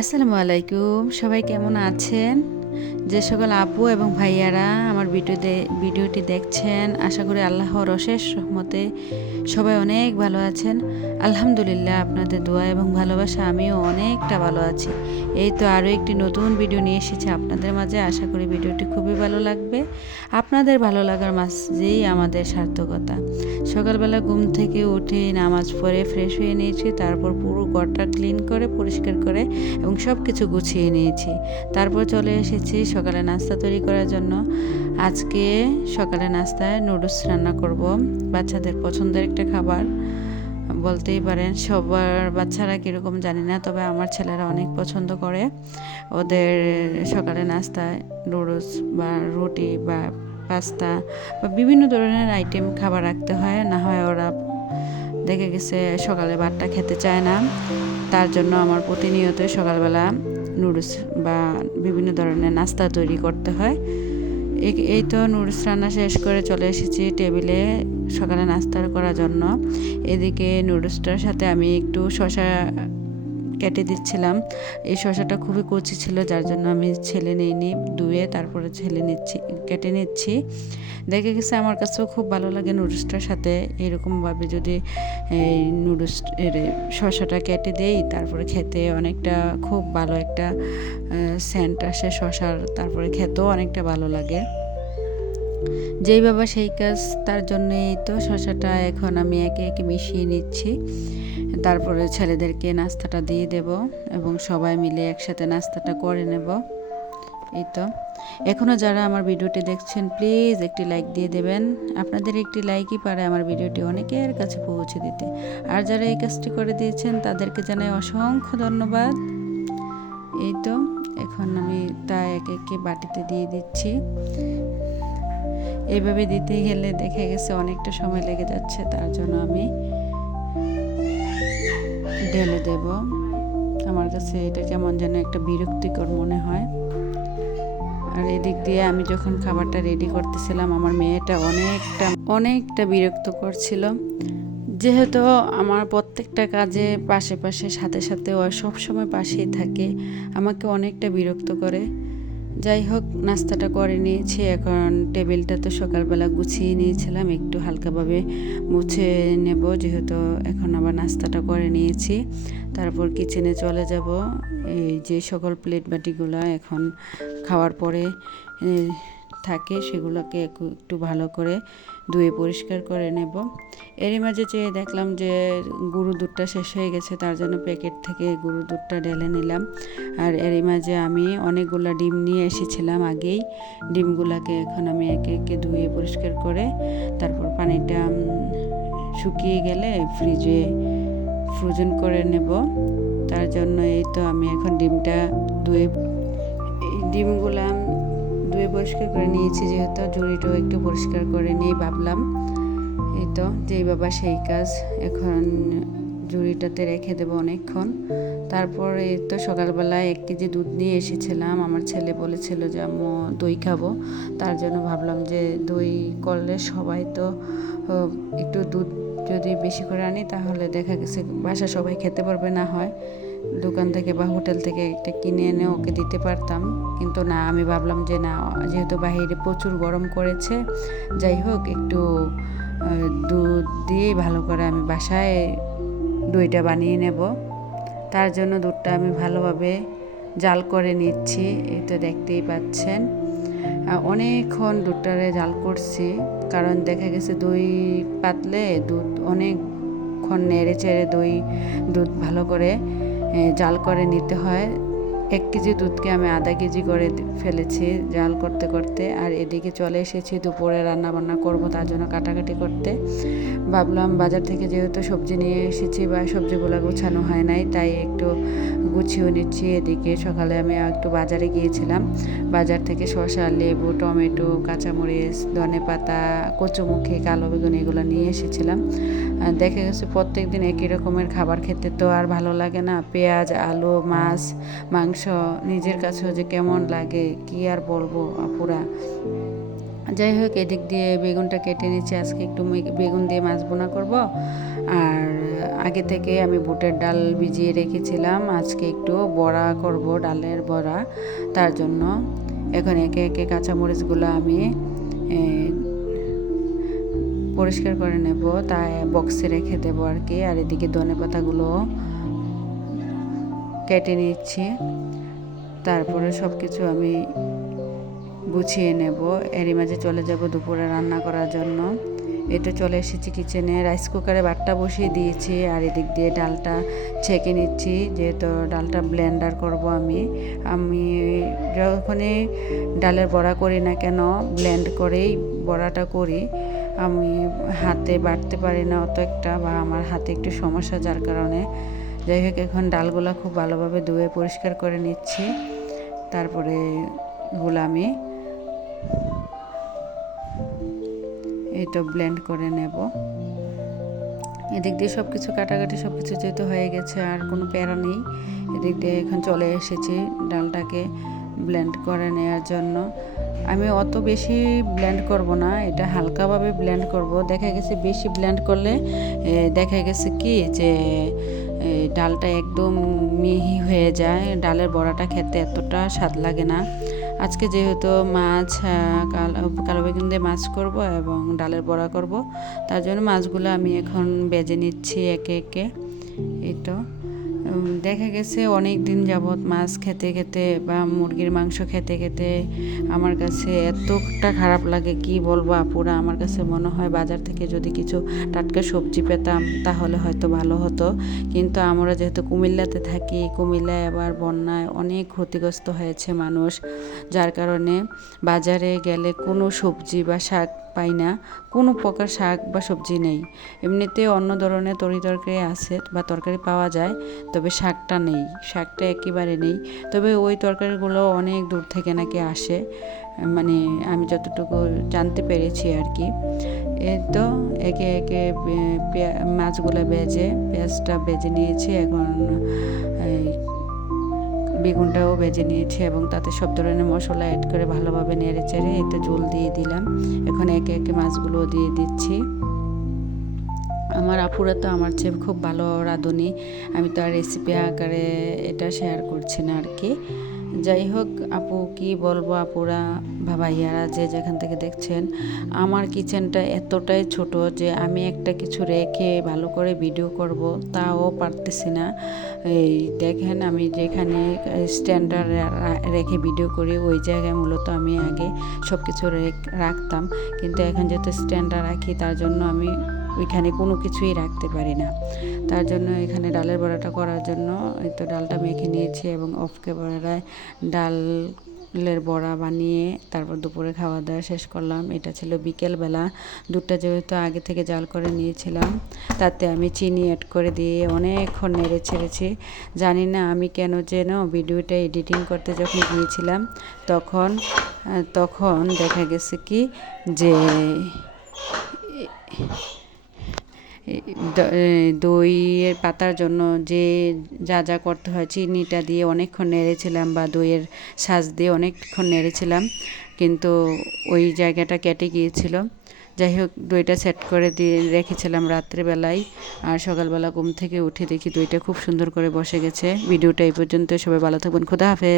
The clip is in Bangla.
আসসালামু আলাইকুম। সবাই কেমন আছেন? যে সকল আপু এবং ভাইয়ারা আমার ভিডিওতে ভিডিওটি দেখছেন, আশা করি আল্লাহর অশেষ রহমতে সবাই অনেক ভালো আছেন। আলহামদুলিল্লাহ, আপনাদের দোয়া এবং ভালোবাসা, আমিও অনেকটা ভালো আছি। এই তো আরও একটি নতুন ভিডিও নিয়ে এসেছি আপনাদের মাঝে। আশা করি ভিডিওটি খুবই ভালো লাগবে। আপনাদের ভালো লাগার মাঝেই আমাদের সার্থকতা। সকালবেলা ঘুম থেকে উঠে নামাজ পড়ে ফ্রেশ হয়ে নিয়েছি, তারপর পুরো ঘরটা ক্লিন করে, পরিষ্কার করে এবং সব কিছু গুছিয়ে নিয়েছি। তারপর চলে এসেছি সকালে নাস্তা তৈরি করার জন্য। আজকে সকালে নাস্তায় নুডলস রান্না করব, বাচ্চাদের পছন্দের একটা খাবার। বলতেই পারেন, সবার বাচ্চারা কীরকম জানি না, তবে আমার ছেলেরা অনেক পছন্দ করে। ওদের সকালে নাস্তায় নুডলস বা রুটি বা পাস্তা বা বিভিন্ন ধরনের আইটেম খাবার রাখতে হয়। না হয় ওরা দেখে গেছে সকালে ভাতটা খেতে চায় না। তার জন্য আমার প্রতিনিয়ত সকালবেলা নুডলস বা বিভিন্ন ধরনের নাস্তা তৈরি করতে হয়। এই তো নুডলস রান্না শেষ করে চলে এসেছি টেবিলে সকালে নাস্তা করার জন্য। এদিকে নুডলসটার সাথে আমি একটু শশা কেটে দিচ্ছিলাম। এই শশাটা খুবই কচি ছিল, যার জন্য আমি ছেলে নিইনি, ধুয়ে তারপরে ছেলে নিচ্ছি, কেটে নিচ্ছি। দেখে গেছে আমার কাছেও খুব ভালো লাগে নুডলসটার সাথে। এরকমভাবে যদি এই নুডলস শশাটা কেটে দেই, তারপরে খেতে অনেকটা খুব ভালো একটা সেন্ট আসে শশার তারপরে খেতেও অনেকটা ভালো লাগে। যেই বাবা সেই কাজ, তার জন্যই তো শশাটা এখন আমি একে একে মিশিয়ে নিচ্ছি। তারপরে ছেলেদেরকে নাস্তাটা দিয়ে দেব এবং সবাই মিলে একসাথে নাস্তাটা করে নেব। এই তো। এখনও যারা আমার ভিডিওটি দেখছেন, প্লিজ একটি লাইক দিয়ে দেবেন। আপনাদের একটি লাইকই পারে আমার ভিডিওটি অনেকের কাছে পৌঁছে দিতে। আর যারা এই কাজটি করে দিয়েছেন, তাদেরকে জানাই অসংখ্য ধন্যবাদ। এই তো, এখন আমি তা একে একে বাটিতে দিয়ে দিচ্ছি। এইভাবে দিতে গেলে দেখে গেছে অনেকটা সময় লেগে যাচ্ছে, তার জন্য আমি ঢেলে দেব। আমার কাছে এটা কেমন যেন একটা বিরক্তিকর মনে হয়। আর এদিক দিয়ে আমি যখন খাবারটা রেডি করতেছিলাম, আমার মেয়েটা অনেকটা অনেকটা বিরক্ত করছিল যেহেতু আমার প্রত্যেকটা কাজে পাশে পাশে সাথে সাথে ও সবসময় পাশেই থাকে, আমাকে অনেকটা বিরক্ত করে। যাই হোক, নাস্তাটা করে নিয়েছি। এখন টেবিলটা তো সকালবেলা গুছিয়ে নিয়েছিলাম, একটু হালকাভাবে মুছে নেব, যেহেতু এখন আবার নাস্তাটা করে নিয়েছি। তারপর কিচেনে চলে যাব। এই যে সকল প্লেট বাটিগুলো এখন খাওয়ার পরে থাকে, সেগুলোকে একটু ভালো করে ধুয়ে পরিষ্কার করে নেব। এরই মাঝে চেয়ে দেখলাম যে গরু দুধটা শেষ হয়ে গেছে, তার জন্য প্যাকেট থেকে গরু দুধটা ঢেলে নিলাম। আর এরই মাঝে আমি অনেকগুলো ডিম নিয়ে এসেছিলাম আগেই। ডিমগুলোকে এখন আমি একে একে ধুয়ে পরিষ্কার করে তারপর পানিটা শুকিয়ে গেলে ফ্রিজে ফ্রোজেন করে নেব। তার জন্য এই তো আমি এখন ডিমটা ধুয়ে, এই ডিমগুলা ধুয়ে পরিষ্কার করে নিয়েছি যেহেতু, জুড়িটাও একটু পরিষ্কার করে নিয়ে ভাবলাম। এই তো, যেই বাবা সেই কাজ। এখন জুড়িটাতে রেখে দেবো অনেকক্ষণ। তারপর এই তো সকালবেলা এক কেজি দুধ নিয়ে এসেছিলাম। আমার ছেলে বলেছিল যে, আম্মু, দই খাব। তার জন্য ভাবলাম যে, দই করলে সবাই তো একটু দুধ যদি বেশি করে আনি, তাহলে দেখা গেছে বাসা সবাই খেতে পারবে না হয়। দোকান থেকে বা হোটেল থেকে একটা কিনে এনে ওকে দিতে পারতাম। কিন্তু না, আমি ভাবলাম যে না, যেহেতু বাহিরে প্রচুর গরম করেছে, যাই হোক, একটু দুধ দিয়েই ভালো করে আমি বাসায় দইটা বানিয়ে নেব। তার জন্য দুধটা আমি ভালোভাবে জাল করে নিচ্ছি এটা দেখতেই পাচ্ছেন। অনেকক্ষণ দুধটারে জাল করছি, কারণ দেখা গেছে দই পাতলে দুধ অনেকক্ষণ নেড়ে চেড়ে দই, দুধ ভালো করে জাল করে নিতে হয়। এক কেজি দুধকে আমি আধা কেজি করে ফেলেছি জাল করতে করতে। আর এদিকে চলে এসেছি, দুপুরে রান্না বান্না করব তার জন্য কাটাকাটি করতে। ভাবলাম বাজার থেকে যেহেতু সবজি নিয়ে এসেছি বা সবজিগুলো গোছানো হয় নাই, তাই একটু গুছিয়েও নিচ্ছি। এদিকে সকালে আমি একটু বাজারে গিয়েছিলাম। বাজার থেকে শসা, লেবু, টমেটো, কাঁচামরিচ ধনে পাতা কচুমুখী, কালো বেগুন এগুলো নিয়ে এসেছিলাম। দেখা গেছে প্রত্যেক দিন একই রকমের খাবার খেতে তো আর ভালো লাগে না। পেঁয়াজ, আলু, মাছ, মাংস, নিজের কাছেও যে কেমন লাগে, কি আর বলব আপুরা? যাই হোক, এদিক দিয়ে বেগুনটা কেটে নিচ্ছি। আজকে একটু বেগুন দিয়ে মাছ বোনা করব। আর আগে থেকে আমি বুটের ডাল ভিজিয়ে রেখেছিলাম। আজকে একটু বড়া করব, ডালের বড়া। তার জন্য এখন একে একে কাঁচামরিচগুলো আমি পরিষ্কার করে নেব, তাই বক্সে রেখে দেবো আর কি আর এদিকে ধনে পাতাগুলো কেটে নিচ্ছি। তারপরে সব কিছু আমি গুছিয়ে নেব। এরই মাঝে চলে যাব দুপুরে রান্না করার জন্য। এটা চলে এসেছি কিচেনে রাইস কুকারে বাটটা বসিয়ে দিয়েছি, আর এদিক দিয়ে ডালটা ছেঁকে নিচ্ছি। যেহেতু ডালটা ব্লেন্ডার করব আমি আমি যখনই ডালের বড়া করি না কেন ব্লেন্ড করেই বড়াটা করি। আমি হাতে বাটতে পারি না অত একটা বা আমার হাতে একটু সমস্যা যার কারণে। যাই হোক, এখন ডালগুলো খুব ভালোভাবে ধুয়ে পরিষ্কার করে নিচ্ছি। তারপরে এগুলো আমি এই ব্লেন্ড করে নেব। এদিক দিয়ে সব কিছু কাটাকাটি সব কিছু যেহেতু হয়ে গেছে, আর কোনো প্যারা নেই। এদিক দিয়ে এখন চলে এসেছি ডালটাকে ব্লেন্ড করে নেওয়ার জন্য। আমি অত বেশি ব্লেন্ড করব না এটা হালকাভাবে ব্লেন্ড করব। দেখা গেছে বেশি ব্লেন্ড করলে দেখা গেছে কি যে ডালটা একদম মিহি হয়ে যায়। ডালের বড়াটা খেতে এতটা স্বাদ লাগে না। আজকে যেহেতু মাছ কালো বেগুন দিয়ে মাছ করব এবং ডালের বড়া করব। তার জন্য মাছগুলো আমি এখন বেজে নিচ্ছি একে একে। উম, দেখা গেছে অনেক দিন যাবৎ মাছ খেতে খেতে বা মুরগির মাংস খেতে খেতে আমার কাছে এতটা খারাপ লাগে, কি বলব আপুরা? আমার কাছে মনে হয় বাজার থেকে যদি কিছু টাটকা সবজি পেতাম তাহলে হয়তো ভালো হতো। কিন্তু আমরা যেহেতু কুমিল্লাতে থাকি, কুমিল্লায় আবার বন্যায় অনেক ক্ষতিগ্রস্ত হয়েছে মানুষ। যার কারণে বাজারে গেলে কোনো সবজি বা শাক পাই না, কোনো প্রকার শাক বা সবজি নেই। এমনিতে অন্য ধরনের তরি তরকারি আছে বা তরকারি পাওয়া যায়, তবে শাকটা নেই, শাকটা একেবারে নেই। তবে ওই তরকারিগুলো অনেক দূর থেকে নাকি আসে মানে আমি যতটুকু জানতে পেরেছি আর কি। এই তো একে একে মাছগুলো বেজে, পেঁয়াজটা বেজে নিয়েছি, এখন বেগুনটাও বেজে নিয়েছি এবং তাতে সব ধরনের মশলা অ্যাড করে ভালোভাবে নেড়ে চেড়ে এতে জল দিয়ে দিলাম। এখন একে একে মাছগুলো দিয়ে দিচ্ছি। আমার আপুরা তো আমার চেয়ে খুব ভালো রাঁধুনি। আমি তো আর রেসিপি আকারে এটা শেয়ার করছি না আর কি। যাই হোক, আপু, কি বলব আপুরা বা ভাইয়ারা যে যেখান থেকে দেখছেন, আমার কিচেনটা এতটাই ছোট যে আমি একটা কিছু রেখে ভালো করে ভিডিও করব, তাও পারতেছি না। এই দেখেন আমি যেখানে স্ট্যান্ডার রেখে ভিডিও করি, ওই জায়গায় মূলত আমি আগে সব কিছু রাখতাম। কিন্তু এখন যেহেতু স্ট্যান্ডার রাখি, তার জন্য আমি ওইখানে কোনো কিছুই রাখতে পারি না। তার জন্য এখানে ডালের বড়াটা করার জন্য এই তো ডালটা মেখে নিয়েছি এবং অফ ক্যামেরায় ডালের বড়া বানিয়ে তারপর দুপুরে খাওয়া দাওয়া শেষ করলাম। এটা ছিল বিকেলবেলা। দুধটা যেহেতু আগে থেকে জাল করে নিয়েছিলাম, তাতে আমি চিনি অ্যাড করে দিয়ে অনেকক্ষণ নেড়ে ছেড়েছি। জানি না আমি কেন যেন ভিডিওটা এডিটিং করতে যখন গিয়েছিলাম, তখন তখন দেখা গেছে কি যে দইয়ের পাতার জন্য যে যা যা করতে হয়, চিনিটা দিয়ে অনেকক্ষণ নেড়েছিলাম বা দইয়ের সাজ দিয়ে অনেকক্ষণ নেড়েছিলাম কিন্তু ওই জায়গাটা কেটে গিয়েছিল। যাই হোক, দইটা সেট করে দিয়ে রেখেছিলাম রাত্রেবেলায়। আর সকালবেলা ঘুম থেকে উঠে দেখি দইটা খুব সুন্দর করে বসে গেছে। ভিডিওটা এই পর্যন্ত। সবাই ভালো থাকবেন। খুদা হাফেজ।